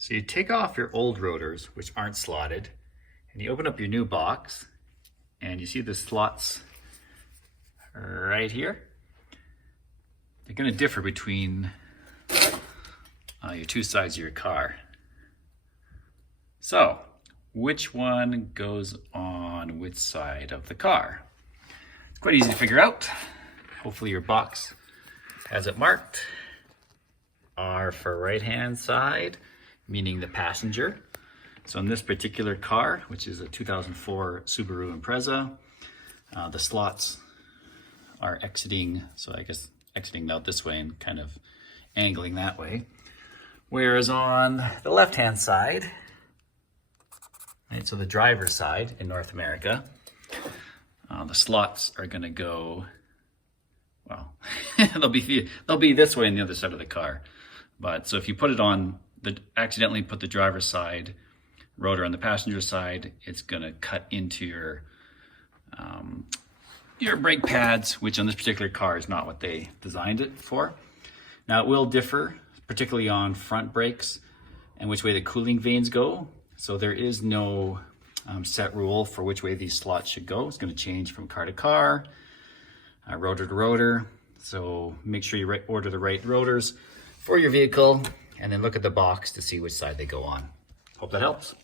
So you take off your old rotors, which aren't slotted, and you open up your new box, and you see the slots right here. They're going to differ between your two sides of your car. So, which one goes on which side of the car? It's quite easy to figure out. Hopefully your box has it marked. R for right-hand side, meaning the passenger. So in this particular car, which is a 2004 Subaru Impreza, the slots are exiting, so I guess exiting out this way and kind of angling that way. Whereas on the left-hand side, right, so the driver's side in North America, the slots are going to go, well, they'll be this way on the other side of the car. But so if you put it on, accidentally put the driver's side rotor on the passenger side, it's going to cut into your brake pads, which on this particular car is not what they designed it for. Now it will differ, particularly on front brakes and which way the cooling vanes go. So there is no set rule for which way these slots should go. It's going to change from car to car, rotor to rotor. So make sure you order the right rotors for your vehicle and then look at the box to see which side they go on. Hope that helps.